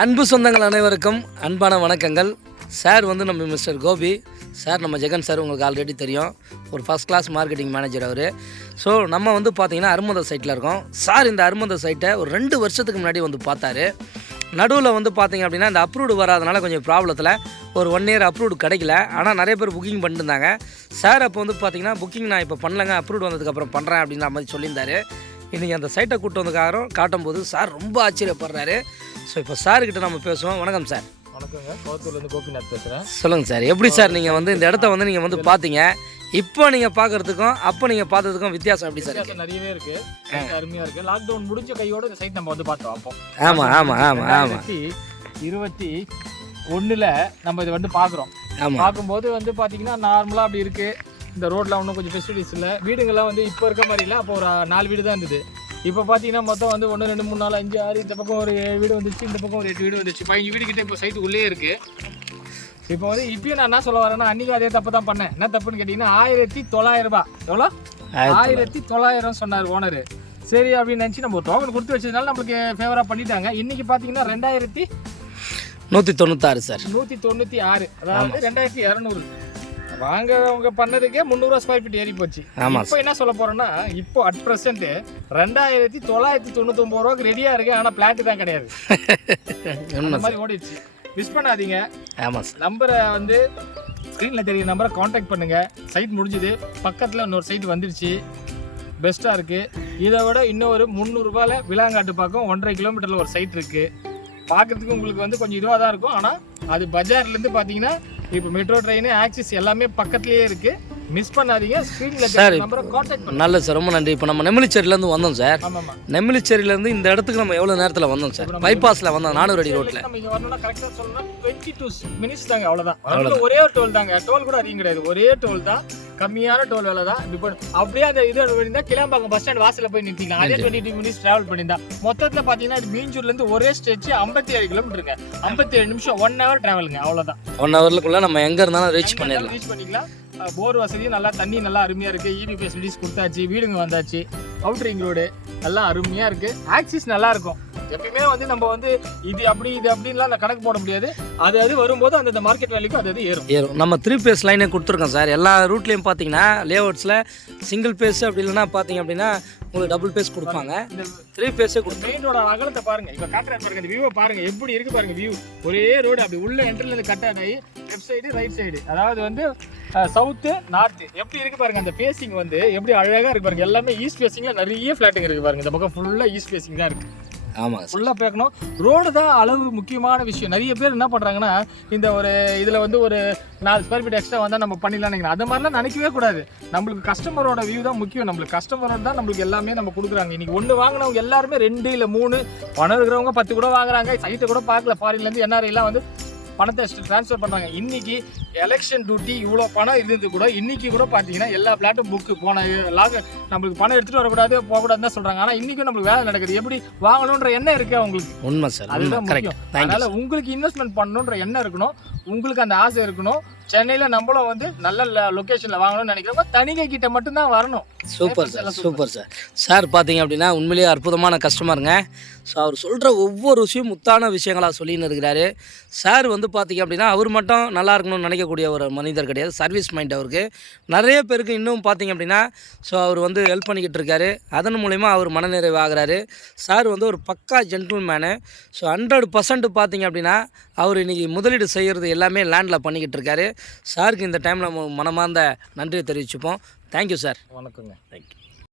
அன்பு சொந்தங்கள் அனைவருக்கும் அன்பான வணக்கங்கள். சார் வந்து நம்ம மிஸ்டர் கோபி. சார் நம்ம ஜெகன் சார் உங்களுக்கு ஆல்ரெடி தெரியும். ஒரு ஃபஸ்ட் கிளாஸ் மார்க்கெட்டிங் மேனேஜர் அவர். ஸோ நம்ம வந்து பார்த்தீங்கன்னா அருமந்த சைட்டில் இருக்கோம். சார் இந்த அருமந்த சைட்டை ஒரு ரெண்டு வருஷத்துக்கு முன்னாடி வந்து பார்த்தாரு. நடுவில் வந்து பார்த்தீங்க அப்படின்னா இந்த அப்ரூவ்டு வராதனால கொஞ்சம் ப்ராப்ளத்தில் ஒரு ஒன் இயர் அப்ரூவ்டு கிடைக்கல. ஆனால் நிறைய பேர் புக்கிங் பண்ணிருந்தாங்க சார் அப்போ வந்து பார்த்தீங்கன்னா புக்கிங் நான் இப்போ பண்ணலங்க அப்ரூவ்டு வந்ததுக்கப்புறம் பண்ணுறேன் அப்படின்ற மாதிரி சொல்லியிருந்தாரு. இன்றைக்கி அந்த சைட்டை கூட்டு வந்ததுக்காக காட்டும்போது சார் ரொம்ப ஆச்சரியப்படுறாரு. ஸோ இப்போ சார்கிட்ட நம்ம பேசுவோம். வணக்கம் சார். வணக்கங்க. கோத்தூர்லேருந்து கோபிநாத் பேசுகிறேன் சொல்லுங்கள் சார். எப்படி சார் நீங்கள் வந்து இந்த இடத்த வந்து நீங்கள் வந்து பார்த்தீங்க? இப்போ நீங்கள் பார்க்குறதுக்கும் அப்போ நீங்கள் பார்த்ததுக்கும் வித்தியாசம் எப்படி சார் நிறையவே இருக்கு. சைட் அருமையா இருக்கு. லாக்டவுன் முடிஞ்ச கையோட இந்த சைட் நம்ம வந்து பார்த்தோம் அப்போ. ஆமாம் ஆமாம் ஆமாம் ஆமாம் இருபத்தி ஒண்ணுல நம்ம இதை வந்து பார்க்குறோம். பார்க்கும்போது வந்து பார்த்தீங்கன்னா நார்மலாக அப்படி இருக்கு. இந்த ரோட்ல ஒன்றும் கொஞ்சம் ஃபெசிலிட்டிஸ் இல்லை. வீடுங்கள்லாம் வந்து இப்போ இருக்க மாதிரி இல்லை. அப்போ ஒரு நாலு வீடு தான் இருந்தது. இப்போ பார்த்தீங்கன்னா மொத்தம் வந்து ஒன்று ரெண்டு மூணு நாலு அஞ்சு ஆறு இந்த பக்கம் ஒரு வீடு வந்துச்சு இந்த பக்கம் ஒரு எட்டு வீடு வந்துச்சு. பதினஞ்சு வீடு கிட்ட இப்போ சைட்டு உள்ளே இருக்கு. இப்போ வந்து இப்பயும் நான் என்ன சொல்ல வரேன்னா அன்னைக்கு அதே தப்பு தான் பண்ணேன். என்ன தப்புன்னு கேட்டிங்கன்னா ஆயிரத்தி தொள்ளாயிரம் ரூபாய். எவ்வளோ? ஆயிரத்தி தொள்ளாயிரம். சொன்னார் ஓனர் சரி அப்படின்னு நினச்சி நம்ம டோக்கன் கொடுத்து வச்சதுனால நம்மளுக்கு ஃபேவராக பண்ணிட்டாங்க. இன்னைக்கு பார்த்தீங்கன்னா ரெண்டாயிரத்தி நூற்றி தொண்ணூத்தாறு சார். நூற்றி தொண்ணூற்றி ஆறு. அதாவது ரெண்டாயிரத்தி இரநூறு. வாங்கவங்க பண்ணதுக்கே முந்நூறுவா ஸ்கொயர் ஃபீட் ஏறி போச்சு. ஆமாம் இப்போ என்ன சொல்ல போறேன்னா இப்போ அட் ப்ரெசென்ட் ரெண்டாயிரத்தி தொள்ளாயிரத்தி தொண்ணூத்தொம்பது ரூபாய்க்கு ரெடியாக இருக்கு ஆனால் பிளாட் தான் கிடையாது. அந்த மாதிரி ஓடிடுச்சு. மிஸ் பண்ணாதீங்க. ஆமாம் நம்பரை வந்து ஸ்க்ரீனில் தெரியுற நம்பரை காண்டாக்ட் பண்ணுங்க. சைட் முடிஞ்சுது. பக்கத்தில் இன்னொரு சைட் வந்துருச்சு. பெஸ்ட்டாக இருக்குது இதை விட இன்னும் ஒரு முந்நூறுரூபாயில் விலாங்காட்டு பக்கம் ஒன்றரை கிலோமீட்டரில் ஒரு சைட் இருக்குது பார்க்கறதுக்கு உங்களுக்கு வந்து கொஞ்சம் இதுவாக தான் இருக்கும். ஆனால் அது பஜார்லேருந்து பார்த்தீங்கன்னா இப்போ மெட்ரோ ட்ரெயின் ஆக்சிஸ் எல்லாமே பக்கத்துலேயே இருக்குது மிஸ் பண்ணாதீங்க. ஸ்க்ரீனில் பண்ணுங்க. நல்லது சார் ரொம்ப நன்றி. இப்போ நம்ம நெமிலிச்சேரியிலேருந்து வந்தோம் சார். நெமிலிச்சேரியிலேருந்து இந்த இடத்துக்கு நம்ம எவ்வளோ நேரத்தில் வந்தோம் சார்? பைபாஸில் வந்தோம் நானூறு அடி ரோட்டில் நம்ம இங்க வரணும்னா கரெக்டா சொல்லணும்னா 22 மினிட்ஸ் தாங்க அவ்வளவுதான். அதுல ஒரே ஒரு டோல் தாங்க. டோல் கூட அதிகம் கிடையாது. ஒரே டோல் தான். கம்மியான டோல் வேலை தான். இப்போ அப்படியே அந்த இது பண்ணியிருந்தா கிளம்பாக்கம் பஸ் ஸ்டாண்ட் வாசல்ல போய் நிறுத்திக்கலாம் அதே டுவெண்ட்டி டூ மினிட்ஸ் டிராவல் பண்ணியிருந்தா. மொத்தத்துல பாத்தீங்கன்னா இது மீஞ்சூர்ல இருந்து ஒரே ஸ்டேஜ் ஐம்பத்தி ஏழு கிலோமீட்டருங்க ஐம்பத்தி ஏழு நிமிஷம் ஒன் ஹவர் டிராவலுங்க அவ்வளவுதான். ஒன் ஹவர்லுக்குள்ளே நம்ம எங்கே இருந்தாலும் ரீச் பண்ணிடலாம். ரீச் பண்ணிக்கலாம். போர் வசதியும் நல்லா தண்ணி நல்லா அருமையா இருக்கு. E இபி ஃபெசிலிட்டிஸ் கொடுத்தாச்சு வீடுங்க வந்தாச்சு. அவுட் ரிங் ரோடு எல்லாம் அருமையா இருக்கு. ஆக்சிஸ் நல்லா இருக்கும். எப்பயுமே வந்து நம்ம வந்து இது அப்படி இது அப்படின்லாம் நான் கணக்கு போட முடியாது. அது அது வரும்போது அந்த மார்க்கெட் வேல்யூக்கு அது அது ஏறும். ஏறும். நம்ம த்ரீ பேஸ் லைனே கொடுத்துருக்கோம் சார். எல்லா ரூட்லேயும் பார்த்தீங்கன்னா லேஅவுட்ஸில் சிங்கிள் பேஸ் அப்படி இல்லைன்னா பார்த்தீங்க அப்படின்னா உங்களுக்கு டபுள் பேஸ் கொடுப்பாங்க. த்ரீ பேஸே கொடுத்து மெயின் ரோட அகலத்தை பாருங்க. இப்ப காட்டுறேன் பாருங்க இந்த வியூவை பாருங்க. எப்படி இருக்கு பாருங்க வியூ ஒரே ரோடு அப்படி. உள்ள என்ட்ரில இருந்து கட் ஆகி லெஃப்ட் சைடு ரைட் சைடு அதாவது வந்து சவுத்து நார்த்து எப்படி இருக்கு பாருங்க அந்த ஃபேசிங் வந்து எப்படி அழகா இருக்கு பாருங்க. எல்லாமே ஈஸ்ட் ஃபேசிங்ல நிறைய ஃபிளாட்டுங்க இருக்கு பாருங்க. இந்த பக்கம் ஃபுல்லா ஈஸ்ட் ஃபேசிங் தான் இருக்கு. ஆமாம் ஃபுல்லாக பார்க்கணும் ரோடு தான் அளவு முக்கியமான விஷயம். நிறைய பேர் என்ன பண்ணுறாங்கன்னா இந்த ஒரு இதில் வந்து ஒரு நாலு ஸ்கொயர் ஃபீட் எக்ஸ்ட்ரா வந்தால் நம்ம பண்ணிடலாம் நினைக்கிறேன் அது மாதிரிலாம் நினைக்கவே கூடாது. நம்மளுக்கு கஸ்டமரோட வியூ தான் முக்கியம். நம்மளுக்கு கஸ்டமரோட தான் நம்மளுக்கு எல்லாமே நம்ம கொடுக்குறாங்க. இன்றைக்கி ஒன்று வாங்கினவங்க எல்லாருமே ரெண்டு இல்லை மூணு. பணம் இருக்கிறவங்க பத்து கூட வாங்குறாங்க. சைட்டை கூட பார்க்கல. ஃபாரின்லேருந்து என்ஆர்ஐலாம் வந்து பணத்தை ட்ரான்ஸ்ஃபர் பண்ணுறாங்க இன்னைக்கு எலெக்ஷன் டியூட்டி இவ்வளோ பணம் இருந்து கூட இன்னைக்கு கூட பார்த்தீங்கன்னா எல்லா பிளாட்டும் புக்கு போன லாக நம்மளுக்கு பணம் எடுத்துகிட்டு வரக்கூடாது போகக்கூடாதுன்னு தான் சொல்கிறாங்க ஆனால் இன்றைக்கும் நம்மளுக்கு வேலை நடக்குது. எப்படி வாங்கணுன்ற எண்ணம் இருக்கு அவங்களுக்கு. உண்மை சார் அதுதான் முக்கியம். அதனால உங்களுக்கு இன்வெஸ்ட்மெண்ட் பண்ணணுன்ற எண்ணம் இருக்கணும். உங்களுக்கு அந்த ஆசை இருக்கணும். சென்னையில நம்மளும் வந்து நல்ல லொகேஷன்ல வாங்கணும்னு நினைக்கிறவங்க தனிகை கிட்ட மட்டும்தான் வரணும். Super sir super sir sir பார்த்தீங்க அப்படின்னா உண்மையிலேயே அற்புதமான கஸ்டமருங்க ஸோ அவர் சொல்கிற ஒவ்வொரு விஷயம் முத்தான விஷயங்களாக சொல்லின்னு இருக்கிறாரு. சார் வந்து பார்த்தீங்க அப்படின்னா அவர் மட்டும் நல்லா இருக்கணும்னு நினைக்கக்கூடிய ஒரு மனிதர் கிடையாது. சர்வீஸ் மைண்ட் அவருக்கு. நிறைய பேருக்கு இன்னும் பார்த்தீங்க அப்படின்னா ஸோ அவர் வந்து ஹெல்ப் பண்ணிக்கிட்டு இருக்காரு. அதன் மூலிமா அவர் மனநிறைவு ஆகுறாரு. சார் வந்து ஒரு பக்கா ஜென்டில்மேனு ஸோ ஹண்ட்ரட் பர்சன்ட் பார்த்தீங்க அப்படின்னா அவர் இன்றைக்கி முதலீடு செய்கிறது எல்லாமே லேண்டில் பண்ணிக்கிட்டு இருக்காரு. சாருக்கு இந்த டைமில் மனமார்ந்த நன்றியை தெரிவிச்சுப்போம். Thank you sir. வணக்கங்க. Thank you.